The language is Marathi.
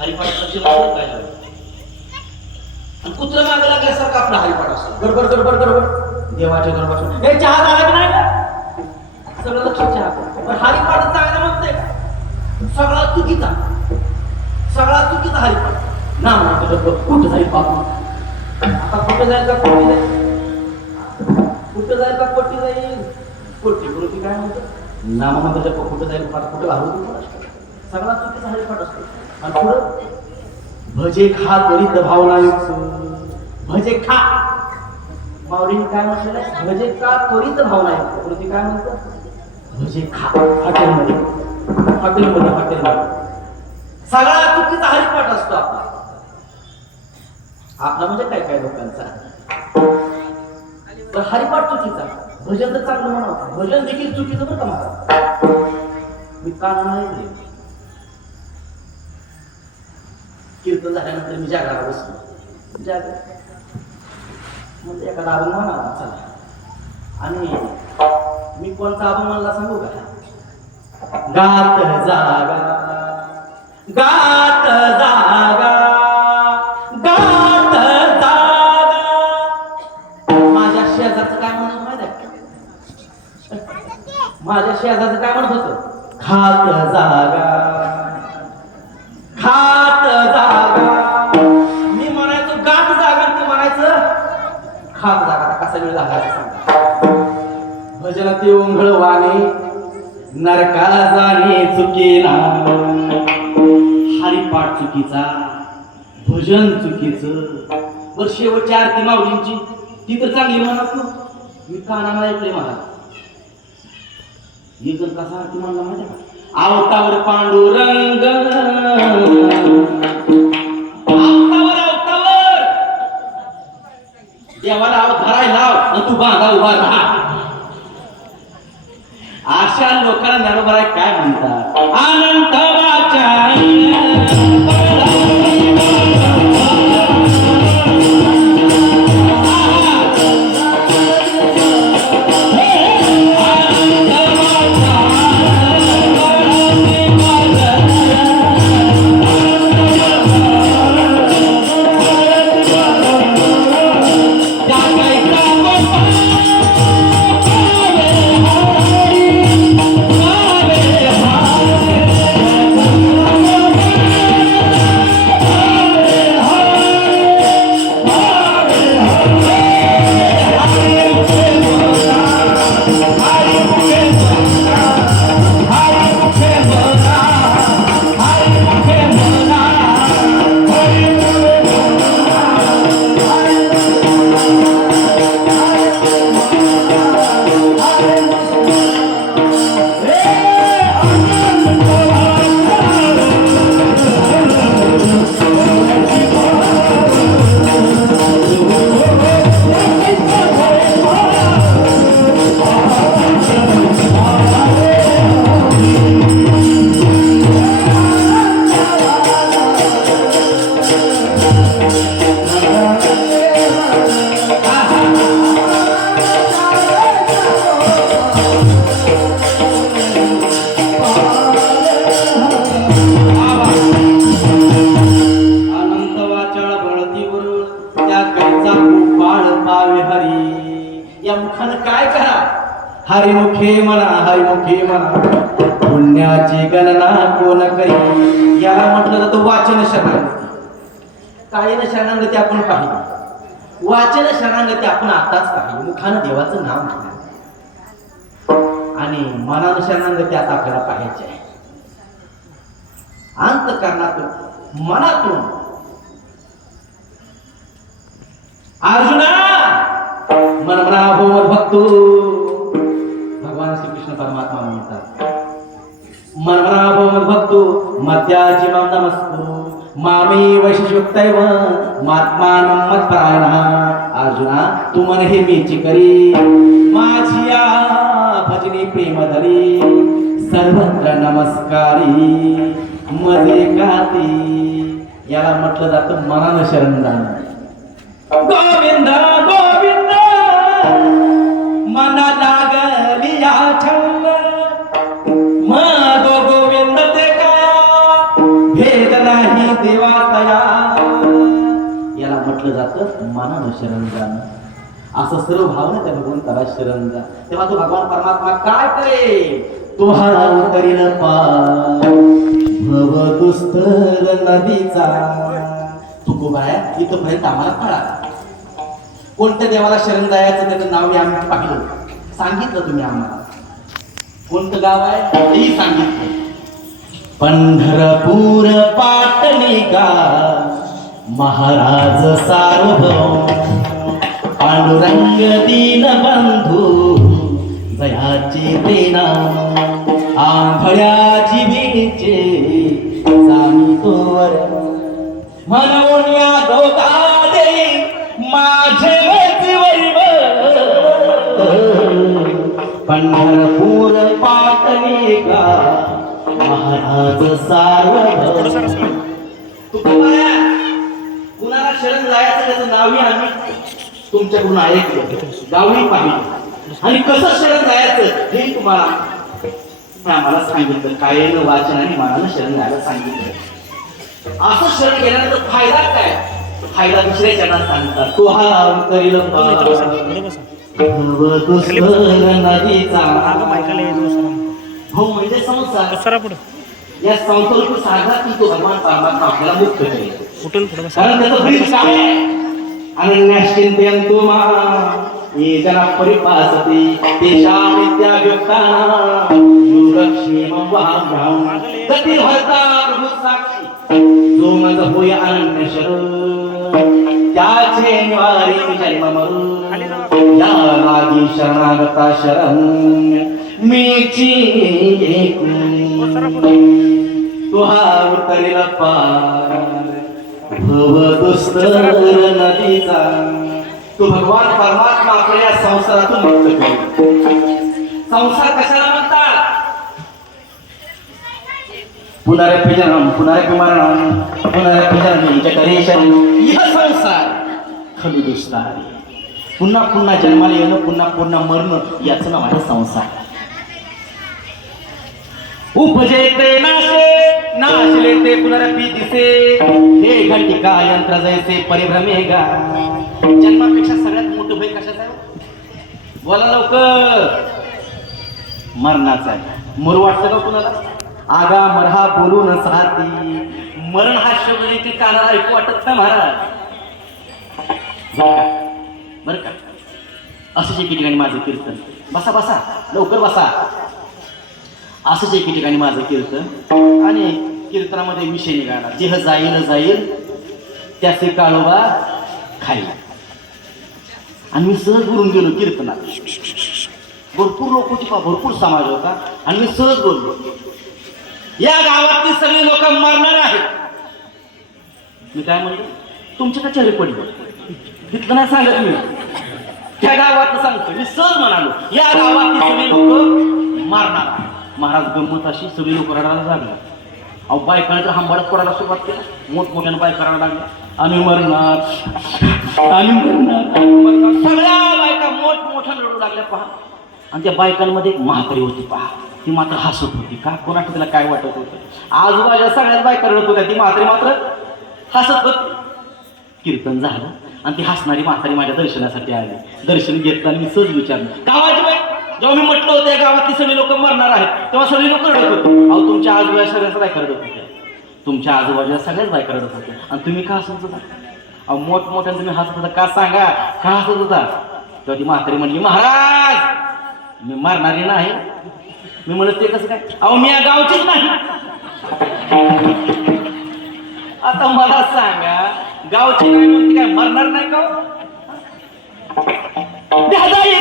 हरिपाठाची लागत काय आणि कुत्र मागे लागल्यासारखं आपला हरिपाठ असतो. गडबड गडबड गडबड देवाच्या दरबार हे चहा झाला की नाही का? सगळं लक्ष चहा पण हरिपाठ चांगला म्हणते का? सगळा चुकीचा. सगळा चुकीचा हरिपाठ. ना ना कुठं हरिपाठ बाबा आता कुठं जाईल का कोटी जाईल? कुठं जाईल का कोटी जाईल? कोटी कोटी काय म्हणतो? नामामध्ये जप कुठं जाईल? पाठ कुठं घालू सगळा चुकीचा हरिपाठ असतो. आणि पुढं? भजे खा त्वरित भावनायुक्त भजे खा. माऊलीने काय म्हटलेलं आहे? भजे खा त्वरित भावनायुक्त कृती काय म्हणतो? भजे खा. हॉटेलमध्ये. हॉटेलमध्ये हॉटेलमध्ये. सगळा चुकीचा हरिपाठ असतो आपला. आपला म्हणजे काय काय लोकांचा? पण हरिपाठ चुकीचा. भजन तर चांगलं म्हणावं भजन देखील चुकीचं बरं का मला मी कान नाही कीर्तन झाल्यानंतर मी जागराला बसलो. जागर म्हणजे एखादा अभंग म्हणाला चला. आणि मी कोणता अभंग म्हणला सांगू का? गात जागा गात जागा गात जागा. माझ्या शेजारचं काय म्हणत माहिती माझ्या शेजारचं काय म्हणत होतं? खात जागा खात सांगा भजनात ओंघळ वाणे नरकाला जाणे चुकीला. हरिपाठ चुकीचा भजन चुकीचं. बर शेवटची आरती माऊलींची ती तर चांगली म्हणत ना मी कानाला ऐकले मला. मी जर कसा आरती म्हणला माहिती का? आवतावर पांडुरंग. आवतावर आवतावर. देवाला आव धराय लाव तू बांधा उभा राहा. अशा लोकांना ज्ञानोबा काय म्हणतात? अनंत वाचा हरिमुखे म्हणा हरिमुखे म्हणा. पुण्याची गणना कोण करी? याला म्हटलं जातं वाचन शरणागती. कायन शरणागती आपण पाहिली? वाचन शरणागती आपण आताच पाहिली. मुखानं देवाचं नाम घेणार आणि मनानं शरणागती आता आपल्याला पाहायची आहे. अंतकरणातून मनातून. अर्जुना! भक्तो मध्याजिमं नमस्तु मामेव शिशुक्तैव मात्मानं मत्परायणः अर्जुना तू मन हे मीची करी। माझी भजनी प्रेमधरी सर्वत्र नमस्कारी। मजे गाती। याला म्हटलं जातं मनानं शरण जाणं। गोविंदा! जातं शरण जा असं सर्व भावना त्या भगवंताला शरण जा तेव्हा तो भगवान परमात्मा काय करे? तुम्हाला उतरील भव दुस्तर नदीचा. तुकोबाया इथपर्यंत आम्हाला कळा कोणत्या देवाला शरण जायचं त्याचं नाव आम्ही पाहिलं. सांगितलं तुम्ही आम्हाला. कोणतं गाव आहे? तेही सांगितलं. पंढरपूर पाटणिका महाराज सार्वभौम पांडुरंग दीन बंधू जयाचे देना आंधळ्याची बीचे सांगतोवर म्हणून या दोघादे माझे पंढरपूर पाटणिका महाराज सार्वभौम. शरण जायचं त्याचं नावही आम्ही तुमच्याकडून ऐकलं. गावही पाहिलं. आणि कसं शरण जायचं हे तुम्हाला आम्हाला सांगितलं. काय वाचन आणि मनाला शरण जायला सांगितलं. असं शरण गेल्यानंतर फायदा काय? फायदा दुसऱ्या सांगतात. तो हा करील हो म्हणजे संसार. या संसारातून सागरातून तो भगवान परमात्मा आपल्याला मुक्त करेल. कुठून पुढं बसा. कारण त्याचं ब्रीज काय आहे? अनन्याश्चिंतयन्तो मां ये जना परिपासते तेषां विद्याव्युक्तानां योगक्षेमं वहाम्यहं गतिर्भर्ता प्रभू साक्षी जो माझा होय अनन्य शरण त्याचे निवारी जन्म मरण या लागी शरणागता शरण मीची तुहा उतरील पार. नदीचा. तो भगवान परमात्मा आपल्या या संसारातून मुक्त करेल संसार कशाला म्हणतात पुनरपिजनम पुनरपिमरणम पुनरपिजनम जठरेशन यह संसार खलु दुस्तारी पुन्हा पुन्हा जन्माला येणं पुन्हा पुन्हा मरणं याचं नाव आहे संसार. उपजे ते नाशे नाशले ते पुनरपी दिसे. हे घंटिका यंत्र जैसे परिभ्रमे गा. जन्मापेक्षा सगळ्यात मोठं भय कशाचं आहे? बोला लवकर. मरणाचा आहे. मरू वाटतं का कुणाला? आगा मरहा बोलून साथी मरण हा शब्द देखील कानाला ऐकू वाटत ना महाराज? बरं का? असं जे असंच ठिकाणी माझं कीर्तन. बसा बसा. लवकर बसा. असंच एके ठिकाणी माझं कीर्तन. आणि कीर्तनामध्ये विषय निघाला. जेह जाईल जाईल त्याचे काळोबा खायला. आणि मी सहज बोलून गेलो कीर्तनात. भरपूर लोक होती भरपूर समाज होता. आणि मी सहज बोललो. या गावातली सगळी लोक मरणार आहेत. मी काय म्हणतो तुमच्या का चेहरे पडले? तिथलं नाही सांगत मी. त्या गावात सांगतो मी सहज म्हणालो या गावातली सगळी लोक मारणार आहेत. महाराज गंमत अशी सगळी लोक रडायला लागले. अहो बायकाने तर हंबाडत पडायला सुरुवात केली. मोठमोठ्यानं बायका रडायला लागल्या. आम्ही मरणार. आम्ही मरणार. सगळ्या बायका मोठमोठ्यानं रडू लागल्या पहा. आणि त्या बायकांमध्ये एक म्हातारी होती पहा. ती मात्र हसत होती का? कोणाकडे तिला काय वाटत होतं? आजूबाजूला सगळ्याच बायका रडत होत्या. ती म्हातारी मात्र हसत होती. कीर्तन झालं. आणि ती हसणारी म्हातारी माझ्या दर्शनासाठी आली. दर्शन घेतलं आणि मी सहज विचारलं गावाची जेव्हा मी म्हटलं होतं या गावातली सगळी लोक मरणार आहेत तेव्हा सगळी लोक रडत होते. अहो तुमच्या आजूबाजूला सगळ्याच काय करत होते? तुमच्या आजूबाजूला सगळ्याच बायका करत होते? आणि तुम्ही का हसत होता? अहो मोठमोठ्यानं तुम्ही हसत होता. का सांगा? का हसत होता? तेव्हा ती म्हातारी म्हणली महाराज मी मरणारी नाही. मी म्हणत ते कसं काय? अहो मी या गावचीच नाही. आता मला सांगा गावची काय म्हणते काय मरणार नाही का हो? हो? द्या जाईल